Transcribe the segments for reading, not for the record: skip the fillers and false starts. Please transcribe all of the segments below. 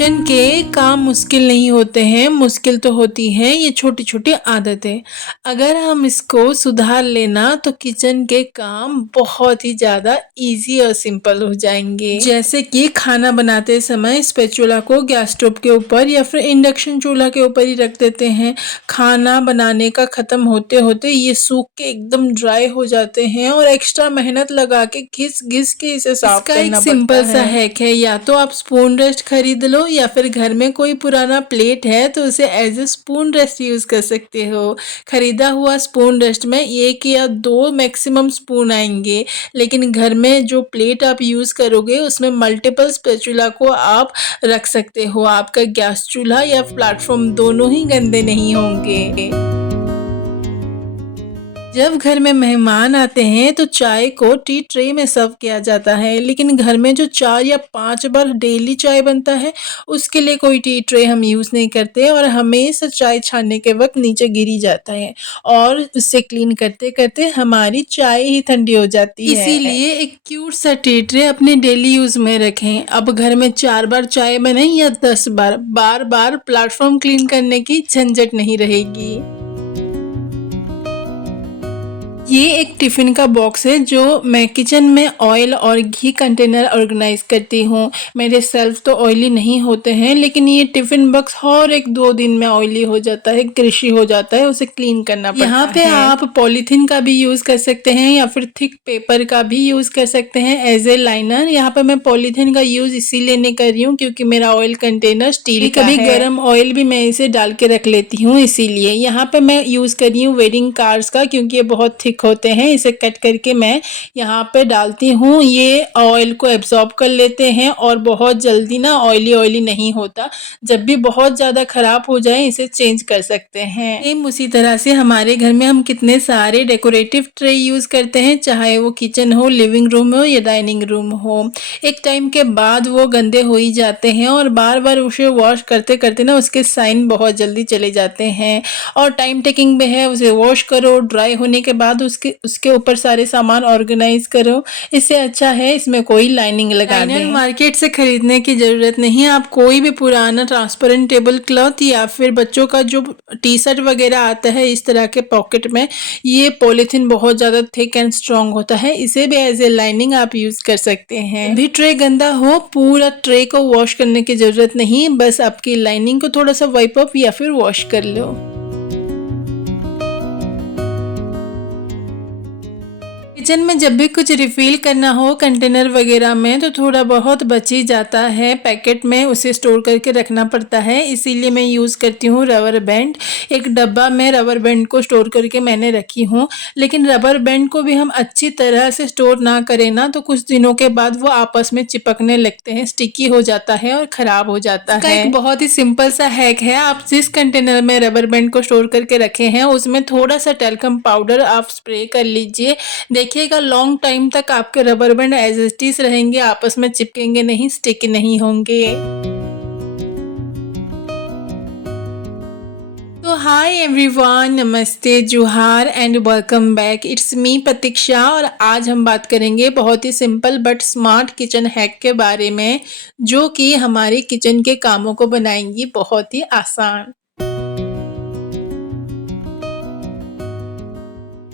Kitchen के काम मुश्किल नहीं होते हैं, मुश्किल तो होती है ये छोटी-छोटी आदतें। अगर हम इसको सुधार लेना तो किचन के काम बहुत ही ज़्यादा ईज़ी और सिंपल हो जाएँगे। जैसे कि खाना बनाते समय स्पैचुला को गैस स्टोव के ऊपर या फिर इंडक्शन चूल्हा के ऊपर ही रख देते हैं। खाना बनाने का ख़त्म होते-होते ये सूख के एकदम ड्राई हो जाते हैं और एक्स्ट्रा मेहनत लगा के घिस-घिस के इसे साफ करना पड़ता है। इसका एक सिंपल सा हैक है, या तो आप स्पून रेस्ट खरीद लो या फिर घर में कोई पुराना प्लेट है तो उसे as a spoon rest use कर सकते हो। खरीदा हुआ स्पून रेस्ट में 1 या 2 मैक्सिमम स्पून आएंगे, लेकिन घर में जो प्लेट आप यूज़ करोगे उसमें मल्टीपल स्पैचुला को आप रख सकते हो। आपका गैस चूल्हा या प्लेटफॉर्म दोनों ही गंदे नहीं होंगे। जब घर में मेहमान आते हैं तो चाय को टी ट्रे में सर्व किया जाता है, लेकिन घर में जो 4 या 5 बार डेली चाय बनता है उसके लिए कोई टी ट्रे हम यूज़ नहीं करते और हमेशा चाय छानने के वक्त नीचे गिरी जाता है और उससे क्लीन करते करते हमारी चाय ही ठंडी हो जाती है। इसीलिए एक क्यूट सा टी ट्रे अपने डेली यूज़ में रखें। अब घर में 4 बार चाय बने या 10 बार, बार बार प्लेटफॉर्म क्लीन करने की झंझट नहीं रहेगी। ये एक टिफ़िन का बॉक्स है जो मैं किचन में ऑयल और घी कंटेनर ऑर्गेनाइज करती हूँ। मेरे सेल्फ तो ऑयली नहीं होते हैं, लेकिन ये टिफ़िन बॉक्स हर 1-2 दिन में ऑयली हो जाता है, ग्रीसी हो जाता है, उसे क्लीन करना पड़ता है। यहाँ पे आप पॉलीथीन का भी यूज़ कर सकते हैं या फिर थिक पेपर का भी यूज़ कर सकते हैं एज ए लाइनर। यहाँ पे मैं पॉलीथीन का यूज़ इसीलिए नहीं कर रही हूँ क्योंकि मेरा ऑयल कंटेनर स्टील का है। कभी गर्म ऑयल भी मैं इसे डाल के रख लेती हूँ, इसीलिए। यहाँ पे मैं यूज़ कर रही हूँ वेडिंग कार्ड्स का क्योंकि ये बहुत थिक होते हैं। इसे कट करके मैं यहाँ पे डालती हूँ, ये ऑयल को एब्जॉर्ब कर लेते हैं और बहुत जल्दी ना ऑयली नहीं होता। जब भी बहुत ज़्यादा ख़राब हो जाए इसे चेंज कर सकते हैं। सेम उसी तरह से हमारे घर में हम कितने सारे डेकोरेटिव ट्रे यूज़ करते हैं, चाहे वो किचन हो, लिविंग रूम हो या डाइनिंग रूम हो। एक टाइम के बाद वो गंदे हो ही जाते हैं और बार बार उसे वॉश करते करते ना उसके साइन बहुत जल्दी चले जाते हैं और टाइम टेकिंग भी है। उसे वॉश करो, ड्राई होने के बाद उसके ऊपर सारे सामान ऑर्गेनाइज करो। इससे अच्छा है इसमें कोई लाइनिंग लगा दें। मार्केट से खरीदने की ज़रूरत नहीं है। आप कोई भी पुराना ट्रांसपेरेंट टेबल क्लॉथ या फिर बच्चों का जो टी शर्ट वगैरह आता है इस तरह के पॉकेट में, ये पॉलीथीन बहुत ज़्यादा थिक एंड स्ट्रॉन्ग होता है, इसे भी एज ए लाइनिंग आप यूज़ कर सकते हैं। भी ट्रे गंदा हो, पूरा ट्रे को वॉश करने की ज़रूरत नहीं, बस आपकी लाइनिंग को थोड़ा सा वाइप अप या फिर वॉश कर लो। किचन में जब भी कुछ रिफ़िल करना हो कंटेनर वगैरह में तो थोड़ा बहुत बच ही जाता है, पैकेट में उसे स्टोर करके रखना पड़ता है, इसीलिए मैं यूज़ करती हूँ रबर बैंड। एक डब्बा में रबर बैंड को स्टोर करके मैंने रखी हूँ, लेकिन रबर बैंड को भी हम अच्छी तरह से स्टोर ना करें ना तो कुछ दिनों के बाद वो आपस में चिपकने लगते हैं, स्टिकी हो जाता है और ख़राब हो जाता है। एक बहुत ही सिंपल सा हैक है, आप जिस कंटेनर में रबर बैंड को स्टोर करके रखे हैं उसमें थोड़ा सा टेल्कम पाउडर आप स्प्रे कर लीजिए। देखिएगा लॉन्ग टाइम तक आपके rubber band as it is रहेंगे, आपस में चिपकेंगे नहीं, स्टिक नहीं होंगे। तो हाय एवरीवन, नमस्ते, जोहार and welcome back. It's me Pratiksha और आज हम बात करेंगे बहुत ही simple but smart kitchen hack के बारे में, जो कि हमारे किचन के कामों को बनाएंगी बहुत ही आसान।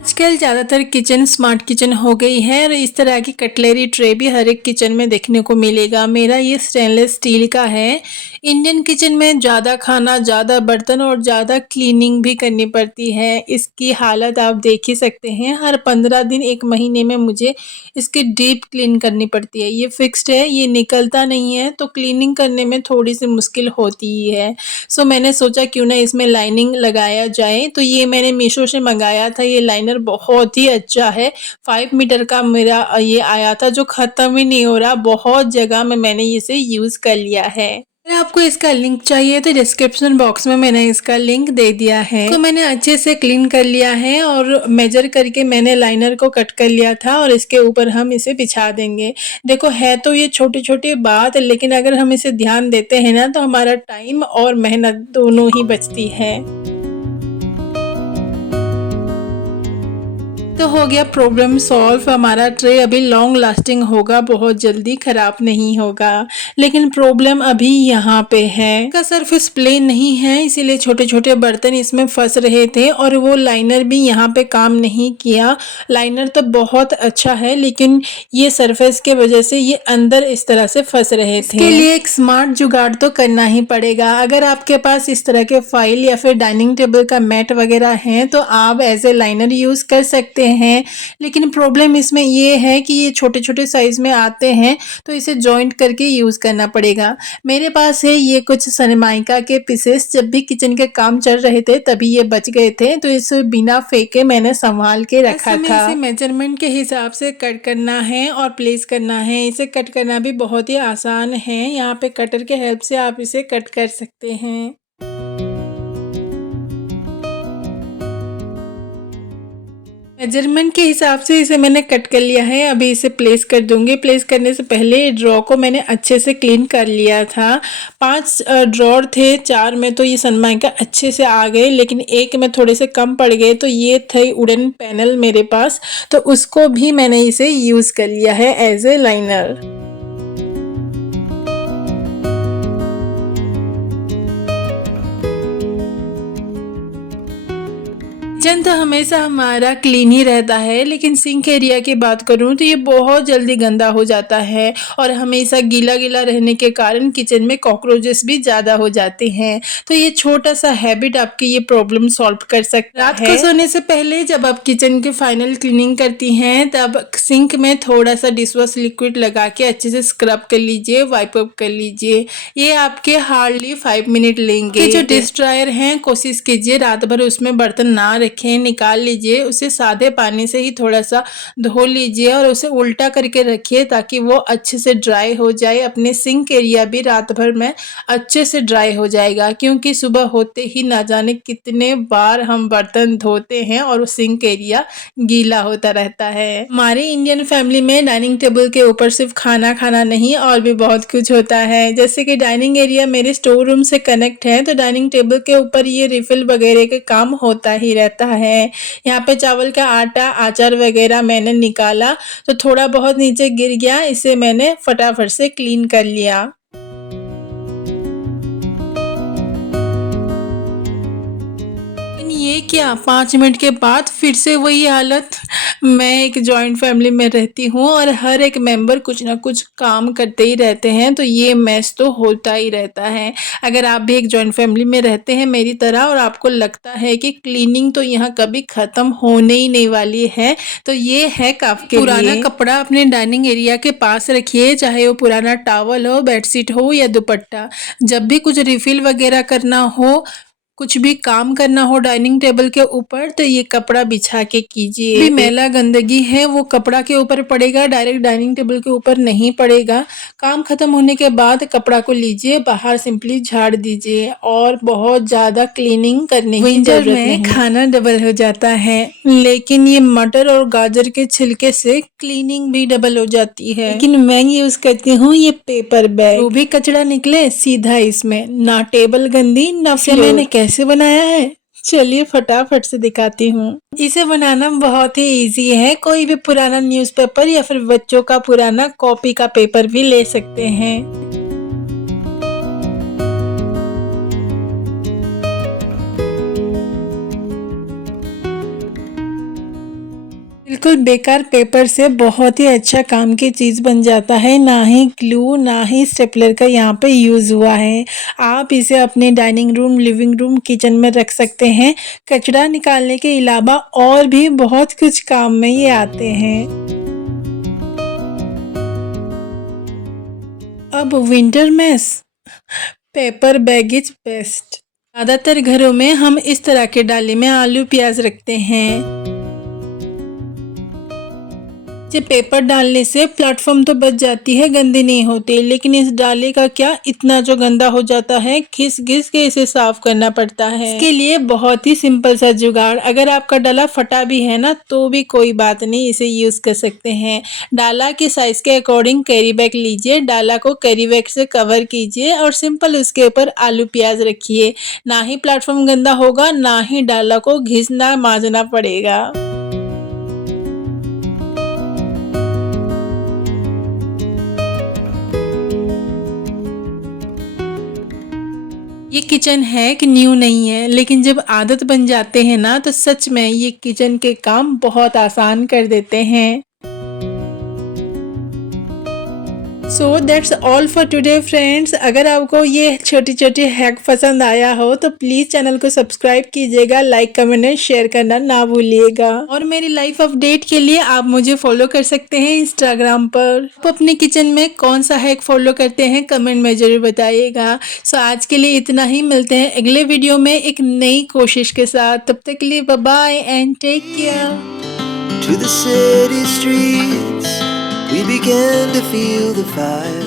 आजकल ज़्यादातर किचन स्मार्ट किचन हो गई है और इस तरह की कटलरी ट्रे भी हर एक किचन में देखने को मिलेगा। मेरा ये स्टेनलेस स्टील का है। इंडियन किचन में ज़्यादा खाना, ज़्यादा बर्तन और ज़्यादा क्लीनिंग भी करनी पड़ती है। इसकी हालत आप देख ही सकते हैं, हर 15 दिन 1 महीने में मुझे इसकी डीप क्लीन करनी पड़ती है। ये फिक्स्ड है, ये निकलता नहीं है, तो क्लीनिंग करने में थोड़ी सी मुश्किल होती ही है। सो मैंने सोचा क्यों ना इसमें लाइनिंग लगाया जाए, तो ये मैंने मीशो से मंगाया था। ये लाइनर बहुत ही अच्छा है, 5 मीटर का मेरा ये आया था जो ख़त्म ही नहीं हो रहा। बहुत जगह में मैंने इसे यूज़ कर लिया है। अगर आपको इसका लिंक चाहिए तो डिस्क्रिप्शन बॉक्स में मैंने इसका लिंक दे दिया है। तो मैंने अच्छे से क्लीन कर लिया है और मेजर करके मैंने लाइनर को कट कर लिया था और इसके ऊपर हम इसे बिछा देंगे। देखो है तो ये छोटी छोटी बात, लेकिन अगर हम इसे ध्यान देते हैं ना तो हमारा टाइम और मेहनत दोनों ही बचती है। तो हो गया प्रॉब्लम सॉल्व। हमारा ट्रे अभी लॉन्ग लास्टिंग होगा, बहुत जल्दी खराब नहीं होगा। लेकिन प्रॉब्लम अभी यहाँ पे है, इसका सरफेस प्लेन नहीं है, इसीलिए छोटे छोटे बर्तन इसमें फंस रहे थे और वो लाइनर भी यहाँ पे काम नहीं किया। लाइनर तो बहुत अच्छा है लेकिन ये सरफेस के वजह से ये अंदर इस तरह से फंस रहे थे। इसके लिए एक स्मार्ट जुगाड़ तो करना ही पड़ेगा। अगर आपके पास इस तरह के फाइल या फिर डाइनिंग टेबल का मैट वगैरह है तो आप एज ए लाइनर यूज कर सकते हैं। लेकिन प्रॉब्लम इसमें ये है कि ये छोटे छोटे साइज में आते हैं तो इसे जॉइंट करके यूज करना पड़ेगा। मेरे पास है ये कुछ सनमाइका के पीसेस, जब भी किचन के काम चल रहे थे तभी ये बच गए थे तो इसे बिना फेंके मैंने संभाल के रखा था। इसे मेजरमेंट के हिसाब से कट करना है और प्लेस करना है। इसे कट करना भी बहुत ही आसान है, यहाँ पे कटर के हेल्प से आप इसे कट कर सकते हैं। मेजरमेंट के हिसाब से इसे मैंने कट कर लिया है। अभी इसे प्लेस कर दूंगी। प्लेस करने से पहले ड्रॉ को मैंने अच्छे से क्लीन कर लिया था। 5 ड्रॉर थे, 4 में तो ये सनमाइका अच्छे से आ गए लेकिन एक में थोड़े से कम पड़ गए। तो ये थे वुडन पैनल मेरे पास, तो उसको भी मैंने इसे यूज़ कर लिया है एज ए लाइनर। किचन तो हमेशा हमारा क्लीन ही रहता है लेकिन सिंक एरिया की बात करूं तो ये बहुत जल्दी गंदा हो जाता है और हमेशा गीला गीला रहने के कारण किचन में कॉकरोचेस भी ज़्यादा हो जाते हैं। तो ये छोटा सा हैबिट आपकी ये प्रॉब्लम सॉल्व कर सकता है। रात को सोने से पहले जब आप किचन की फाइनल क्लीनिंग करती हैं तब सिंक में थोड़ा सा डिशवॉश लिक्विड लगा के अच्छे से स्क्रब कर लीजिए, वाइप अप कर लीजिए। ये आपके हार्डली 5 मिनट लेंगे। जो डिश ड्रायर हैं कोशिश कीजिए रात भर उसमें बर्तन ना रखें, निकाल लीजिए, उसे सादे पानी से ही थोड़ा सा धो लीजिए और उसे उल्टा करके रखिए ताकि वो अच्छे से ड्राई हो जाए। अपने सिंक एरिया भी रात भर में अच्छे से ड्राई हो जाएगा क्योंकि सुबह होते ही ना जाने कितने बार हम बर्तन धोते हैं और सिंक एरिया गीला होता रहता है। हमारे इंडियन फैमिली में डाइनिंग टेबल के ऊपर सिर्फ खाना खाना नहीं और भी बहुत कुछ होता है। जैसे कि डाइनिंग एरिया मेरे स्टोर रूम से कनेक्ट है तो डाइनिंग टेबल के ऊपर ये रिफिल वगैरह के काम होता ही रहता है। यहाँ पे चावल का आटा, अचार वगैरह मैंने निकाला तो थोड़ा बहुत नीचे गिर गया, इसे मैंने फटाफट से क्लीन कर लिया। ये क्या 5 मिनट के बाद फिर से वही हालत। मैं एक जॉइंट फैमिली में रहती हूँ और हर एक मेंबर कुछ ना कुछ काम करते ही रहते हैं तो ये मैस तो होता ही रहता है। अगर आप भी एक जॉइंट फैमिली में रहते हैं मेरी तरह और आपको लगता है कि क्लीनिंग तो यहाँ कभी ख़त्म होने ही नहीं वाली है तो ये है काफ़ी पुराना कपड़ा अपने डाइनिंग एरिया के पास रखिए, चाहे वो पुराना टॉवल हो, बेडशीट हो या दुपट्टा। जब भी कुछ रिफिल वगैरह करना हो, कुछ भी काम करना हो डाइनिंग टेबल के ऊपर तो ये कपड़ा बिछा के कीजिए। भी मैला गंदगी है वो कपड़ा के ऊपर पड़ेगा, डायरेक्ट डाइनिंग टेबल के ऊपर नहीं पड़ेगा। काम खत्म होने के बाद कपड़ा को लीजिए, बाहर सिंपली झाड़ दीजिए और बहुत ज्यादा क्लीनिंग करने की जरूरत नहीं। खाना डबल हो जाता है लेकिन ये मटर और गाजर के छिलके से क्लीनिंग भी डबल हो जाती है। लेकिन मैं यूज करती हूँ ये पेपर बैग, जो भी कचरा निकले सीधा इसमें, ना टेबल गंदी ना फ्लोर। मैंने कैसे बनाया है चलिए फटाफट से दिखाती हूँ। इसे बनाना बहुत ही इजी है। कोई भी पुराना न्यूज़पेपर या फिर बच्चों का पुराना कॉपी का पेपर भी ले सकते हैं। बिल्कुल बेकार पेपर से बहुत ही अच्छा काम की चीज़ बन जाता है। ना ही ग्लू ना ही स्टेपलर का यहाँ पे यूज़ हुआ है। आप इसे अपने dining room, living room, kitchen में रख सकते हैं। कचरा निकालने के अलावा और भी बहुत कुछ काम में ये आते हैं। अब winter mess, paper bag is best. ज़्यादातर घरों में हम इस तरह के डाले में आलू प्याज रखते हैं। पेपर डालने से प्लेटफॉर्म तो बच जाती है, गंदी नहीं होती, लेकिन इस डाले का क्या, इतना जो गंदा हो जाता है, घिस घिस के इसे साफ करना पड़ता है। इसके लिए बहुत ही सिंपल सा जुगाड़, अगर आपका डाला फटा भी है ना तो भी कोई बात नहीं, इसे यूज कर सकते हैं। डाला के साइज के अकॉर्डिंग कैरी बैग लीजिए, डाला को कैरी बैग से कवर कीजिए और सिंपल उसके ऊपर आलू प्याज रखिए। ना ही प्लेटफॉर्म गंदा होगा, ना ही डाला को घिसना मांजना पड़ेगा। ये किचन है कि न्यू नहीं है, लेकिन जब आदत बन जाते हैं ना तो सच में ये किचन के काम बहुत आसान कर देते हैं। So that's all for today friends. अगर आपको ये छोटी छोटी हैक पसंद आया हो तो प्लीज़ चैनल को सब्सक्राइब कीजिएगा, लाइक कमेंट एंड शेयर करना ना भूलिएगा। और मेरी लाइफ अपडेट के लिए आप मुझे फॉलो कर सकते हैं इंस्टाग्राम पर। आप अपने किचन में कौन सा हैक फॉलो करते हैं कमेंट में जरूर बताइएगा। सो आज के लिए इतना ही, मिलते हैं अगले वीडियो में एक नई कोशिश के साथ। तब तक के लिए bye bye and take care. To the city streets, we began to feel the fire.